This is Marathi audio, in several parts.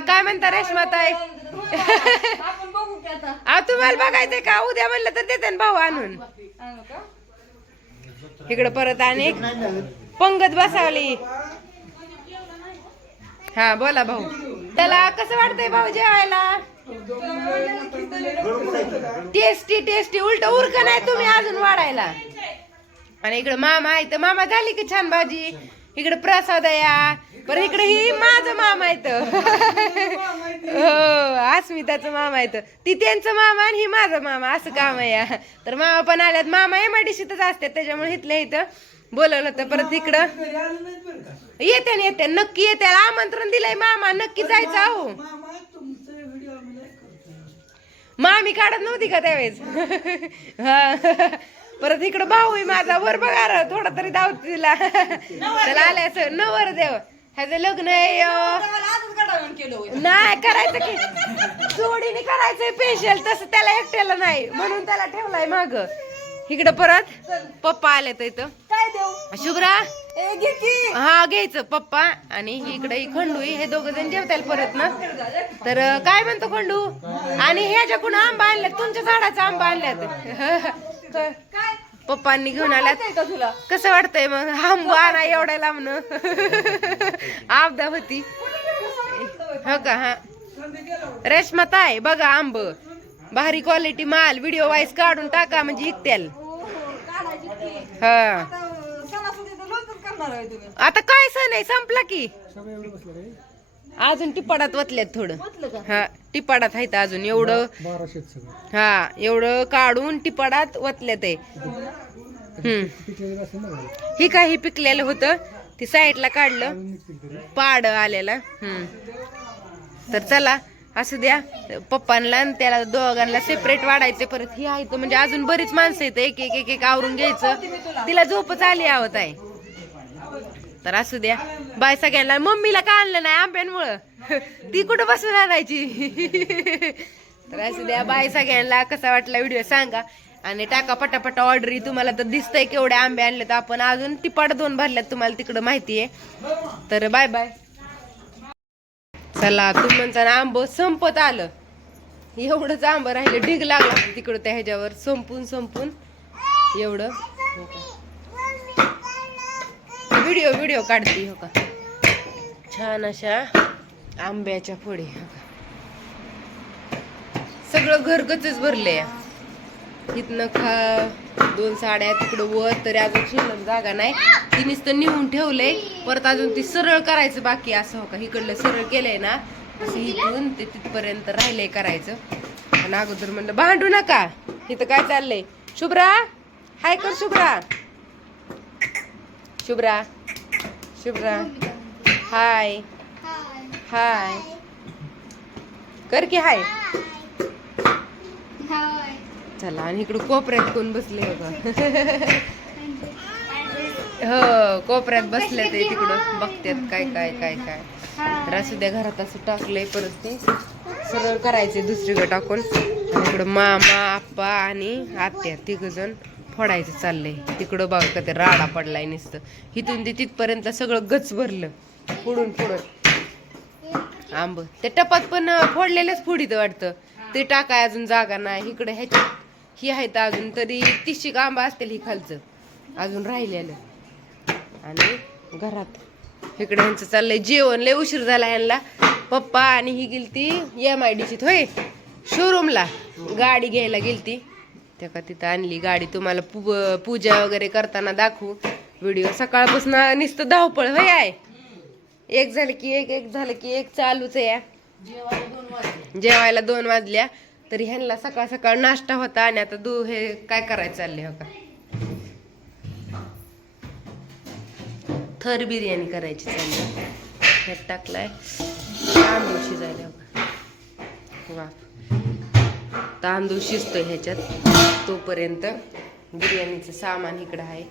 काय म्हणता रेश्मा ताई? आ तुम्हाला बघायचंय का? उद्या म्हणलं तर देते ना भाऊ आणून. इकडं परत आणि पंगत बसावली. हा बोला भाऊ. त्याला कसं वाटतंय भाऊ जेवायला? Tasty tasty. उलट उरक नाही तुम्ही अजून वाढायला. आणि इकडं मामा आहे तर मामा झाली की छान भाजी. इकडे प्रसाद या पर इकडे ही माझं मामा आहेत. हो अस्मिताचं मामा आहेत. ती त्यांचं मामा आणि ही माझं मामा असं काम आहे तर मामा पण आल्यात. मामा एम आय असतात त्याच्यामुळे इथल्या इथं बोलवलं होतं. परत इकडं येते ना येते नक्की येते. आमंत्रण दिलंय मामा नक्की जायचं अहो मामी काढत नव्हती का त्यावेळेस? हा. परत इकडं भाऊ माझा वर बघा थोडा तरी धावत तिला. त्याला आले नवर देव. ह्याचं लग्न आहे. नाही करायचं की. जोडीने करायचंय स्पेशल तसं त्याला एकट्याला नाही. म्हणून त्याला ठेवलाय माग. इकडं परत. पप्पा आले तर इथं शुभ्रा. हा घ्यायचं. पप्पा आणि ही इकडे ही खंडू. हे दोघ जण जेवताल परत ना. तर काय म्हणतो खंडू? आणि ह्याच्याकडून आंबा आणल्यात? तुमच्या झाडाचा आंबा आणल्यात. पप्पांनी घेऊन आल्यात. तुला? कसं वाटतंय मग? आंबा आणा एवढ्या लांबन आपदा होती हो का हा. रेशमात आहे बघा आंब. भारी क्वालिटी माल. व्हिडिओ वाईज काढून टाका म्हणजे इकत्याल. हो, हो. हा. आता सणासुदीचं लवकर करणार आहे तुम्ही. आता काय सण आहे? संपला की. अजून टिपाडात वतल्यात थोडं. हा टिपाडात आहेत अजून. एवढं हा एवढं काढून टिपाडात वतल्यात आहे हम्म. असं ना ही काही पिकलेलं होतं? ती साईडला काढलं. पाड आलेला. हम्म. तर चला असू द्या. पप्पांना आणि त्याला दोघांना सेपरेट वाढायचे परत. ही आहे म्हणजे अजून बरीच माणसं आहेत. एक एक एक एक आवरून घ्यायचं. तिला झोपच आली आवत आहे. तर असू द्या. बाय सगळ्यांना मम्मीला का आणलं नाही आंब्यांमुळं? ती कुठं बसून आणायची? तर असू द्या बाय सगळ्यांना कसा वाटला व्हिडिओ सांगा. आणि टाका पटापटा ऑर्डरी तुम्हाला तर दिसतंय केवढे आंबे आणले तर आपण अजून तिपाट दोन भरल्यात तुम्हाला तिकडं माहिती आहे तर बाय बाय. चला तुम्ही म्हणता आंब संपत आलं. एवढंच आंब राहिलं. ढीग लागला तिकडं त्या ह्याच्यावर. संपून संपून. एवढं. व्हिडिओ व्हिडिओ काढते हो का? छान अशा आंब्याच्या फोडी हो का. सगळं घरगचच भरले इथनं खा दोन साड्या तिकडं वर तरी अजून शिल्लक जागा नाही. ती तर नेऊन ठेवलंय. परत अजून ती सरळ करायचं बाकी असं हो का? इकडलं सरळ केलंय ना असं इथून ते तिथपर्यंत राहिलंय करायचं. आणि अगोदर म्हणलं भांडू नका. इथं काय चाललंय? शुभ्रा? हाय कर शुभ्रा. शुभ्रा. शुभ्रा. हाय. हाय. कर की हाय. चला आणि इकडं कोपऱ्यात कोण बसले हो हो कोपऱ्यात बसले ते तिकडं. बघतात काय काय काय काय. तर असू द्या घरात असं टाकलंय परत ते. सरळ करायचे दुसरीकडे टाकून. इकडं मामा आप्पा आणि आत्या तिघ जण फोडायचं चाललंय. तिकडं बघा का ते राडा पडलाय नुसतं. इथून ते तिथपर्यंत सगळं गच भरलं. फोडून फोडून. आंब. ते टपात पण फोडलेलेच फोडीत वाटतं. ते टाकाय अजून जागा नाही. इकडे ह्याच्यात ही आहेत अजून. तरी तिशी आंबा असतील ही खालचं. अजून राहिलेलं. आणि घरात. इकडे ह्यांचं चाललंय. जेवण लय उशीर झाला यांना पप्पा आणि ही गेलती एम आय डीची होय? शोरूमला गाडी घ्यायला गेलती. त्या का तिथं आणली गाडी. तुम्हाला पू पूजा वगैरे करताना दाखवू. व्हिडिओ सकाळपासून नुसतं धावपळ होय आहे एक झालं की एक एक झालं की एक चालूच आहे या. जेवायला दोन वाजल्या. तरी ह्यांना सकाळ सकाळ नाश्ता होता आणि आता दू हे काय करायचं चालले हो का? थर बिर्याणी करायची चालली. ह्यात टाकलाय. तांदूळ शिजायला हो का? वा. तांदूळ शिजतो ह्याच्यात. तोपर्यंत बिर्याणीचं सामान इकडं आहे.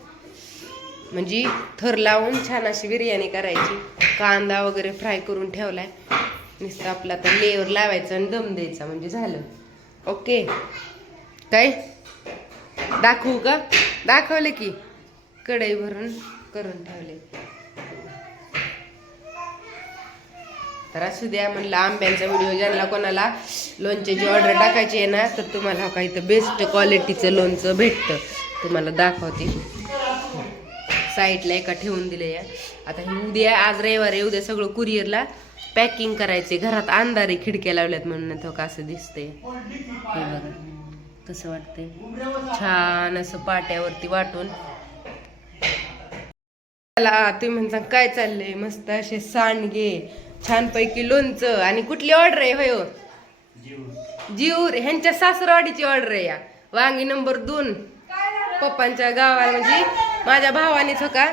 म्हणजे थर लावून छान अशी बिर्याणी करायची. कांदा वगैरे फ्राय करून ठेवलाय. नुसतं आपला तर लेवर लावायचं आणि दम द्यायचा म्हणजे झालं. ओके काय? दाखवू का? दाखवले की. कढई भरून करून ठेवले तर असू द्या म्हणलं आंब्यांचा व्हिडिओ ज्यांना कोणाला लोणच्याची ऑर्डर टाकायची आहे ना तर तुम्हाला काही तर बेस्ट क्वालिटीचं लोणचं भेटतं. तुम्हाला दाखवते. साईडला एका ठेवून दिले या आता हे उद्या आज रविवार आहे उद्या सगळं कुरिअरला पॅकिंग करायचे घरात अंधारे खिडक्या लावल्यात म्हणून तो असं दिसतंय. हे बघा कसं वाटतंय. छान असं पाट्यावरती वाटून. चला तुम्ही म्हणता काय चाललंय? मस्त असे सांडगे. छानपैकी लोणचं आणि कुठली ऑर्डर आहे होय हो? जीवर ह्यांच्या सासरवाडीची ऑर्डर आहे या. वांगी नंबर दोन. पप्पांच्या गावाला म्हणजे माझ्या भावानेच हो का?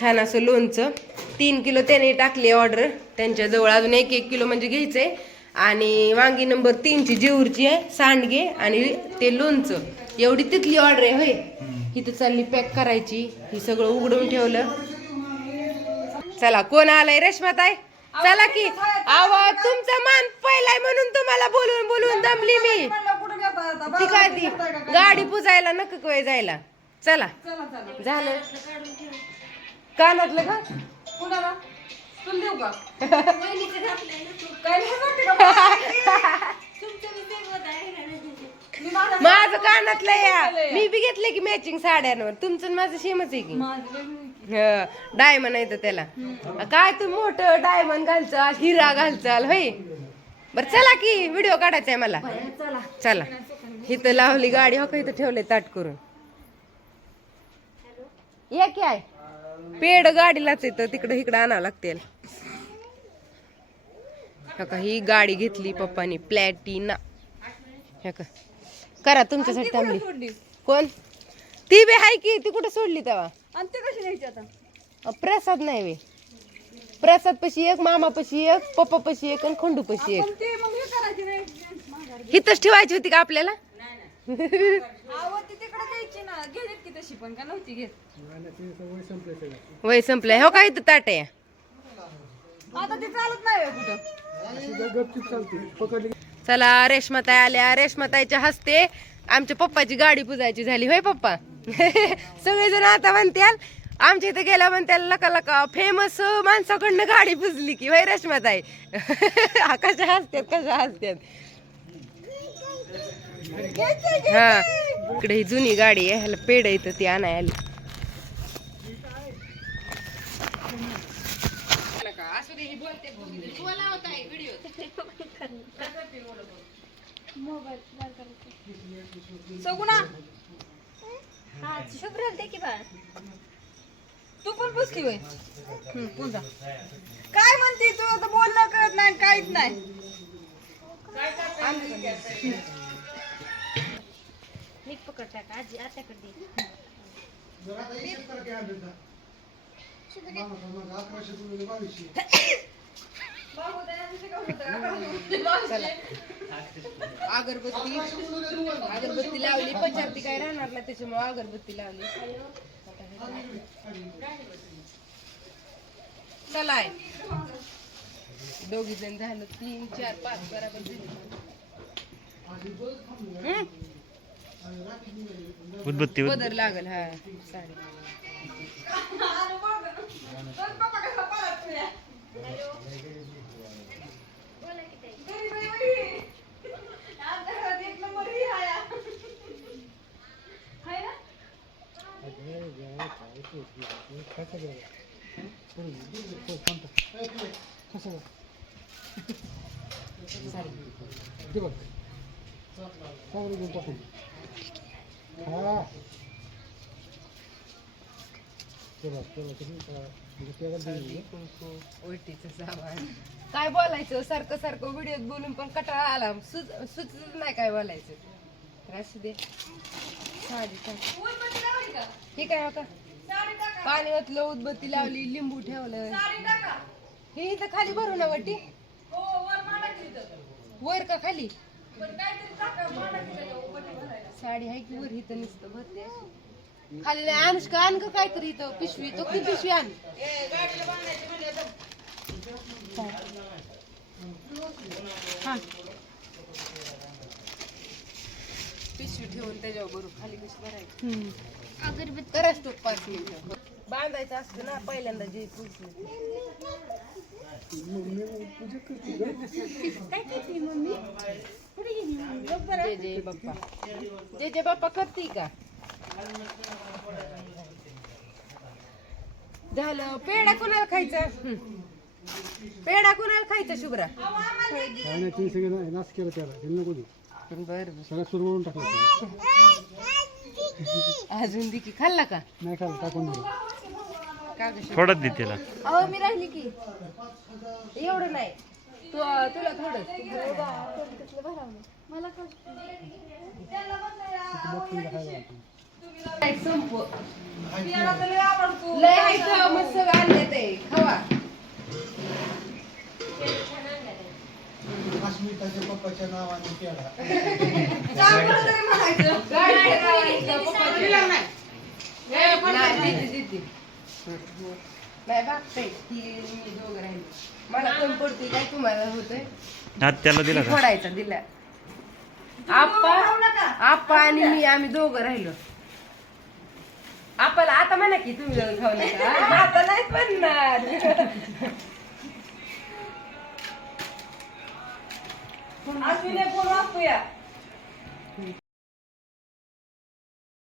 छान असं लोणचं. तीन किलो त्याने टाकली ऑर्डर त्यांच्याजवळ अजून एक एक किलो म्हणजे घ्यायचंय. आणि वांगी नंबर तीनची जेऊरची आहे सांडगे आणि ते लोणचं. एवढी तिथली ऑर्डर आहे होय. इथं चालली पॅक करायची. ही सगळं उघडून ठेवलं. चला कोण आलाय रेशमाताई? चला की. आव तुमचा मान पहिलाय म्हणून तुम्हाला बोलून बोलून दमली मी? ती काय ती? गाडी पुजायला नका काय जायला. चला. झालं. कानातलं का? कुणाला? का? काय माझं- कानातलं या. मी बी घेतलं की मॅचिंग साड्यांवर. तुमचं आणि माझं सेमच आहे की. डायमंड आहे तर त्याला. काय तू मोठं डायमंड घालचाल हिरा घालचाल होय? बर चला की व्हिडिओ काढायचा आहे मला. चला. इथं लावली गाडी हो का इथं ठेवले ताट करून. या की आहे पेड गाडीलाच येतं तिकडं इकडं आणावं लागते हो का ही गाडी घेतली पप्पानी प्लॅटिना हे का. करा तुमच्यासाठी थांबली. सोडली कोण ती बी हाय की ती कुठं सोडली तेव्हा? आणि ते कशी न्यायची आता? अ, प्रसाद नाही वे प्रसाद पशी एक मामा पशी एक पप्पा पशी एक आणि खंडू पशी एक. पण ते मग हे करायची नाही. हिथंच ठेवायची होती का आपल्याला? आवड ती तिकडे घ्यायची ना. घेत की तशी पण का नव्हती घेत? आणि ते सवय संपले सगळं वय संपलंय. हो का इथं ताट आहे? आता ते चालत नाही होय कुठं. गपचूप चालते. पकडली चला रेशमाताई आल्या. रेशमाताईच्या हस्ते आमच्या पप्पाची गाडी पुजायची झाली. होय पप्पा? सगळेजण आता म्हणत्याल आमच्या इथे गेल्या म्हणत्याल लका लका फेमस माणसाकडनं गाडी पुजली की होय रेशमाताई? कशा हसत्यात कशा हसत्यात? हा इकडे ही जुनी गाडी आहे ह्याला पेड इथं ती आणाय आली सगुणा. शुभ्र दे की बाळ. तू पण पुसली होय. पुजा काय म्हणते तू? आता बोलणं कळत नाही काहीच नाही. नीट पकड टाका आजी आत्याकडे दे. अगरबत्ती. अगरबत्ती लावली पचारती काय राहणार नाही त्याच्यामुळे अगरबत्ती लावली. चला दोघी जण झालं तीन चार पाच बरोबर झाले. उदबत्ती पदर लागल हा साडी. ते बघ चांगलं घेऊन टाकून हा ते बघ ते बघ तुम्ही का- म्हणजे त्याला दिली ओटीचं सामान काय बोलायचं? सारखं सारखं व्हिडिओत बोलून पण कटाळा आला. सुच सुचत नाही काय बोलायचं. तर असू दे. साडी काय ठीक आहे हो का पाणी ओतलं उदबत्ती लावली लिंबू ठेवलं. हे इथं खाली भरू ना वटी. वर का खाली? साडी आहे की वर? इथं नुसतं भरते अशी. खाली अनुष्का आण का काहीतरी इथं पिशवी? तो किती पिशवी आण. हा. पिशवी ठेवून त्याच्यावर भरू. खाली कशी भरायची? अगरबत्ती. कराच तो पाच मिनिटं. बांधायचं असतं ना पहिल्यांदा जे पुसलं जय जय बाप्पा. जय जय बाप्पा करते का? झालं. पेढा कोणाला खायचा. पेढा कोणाला खायचा शुभ्रा? काय नाही ते सगळे नाश केलं त्याला नको देऊ बर सगळं सुरवळून टाकलं. अजून दिकी. खाल्ला का? नाही खाल्लं टाकून दिलं? थोडंच दे तिला. अहो मी राहिली की. एवढं नाही. तू तुला थोडं. बघून खायला पप्पाच्या नावाने केला मला कोण पडते काय तुम्हाला होतंय त्याला दिला फोडायचा दिला. आप्पा आप्पा आणि मी आम्ही दोघं राहिलो. आपण आता म्हणा की तुम्ही जाऊन खाऊ नका. आता नाही म्हणणार. अश्विनी फोन वाचतो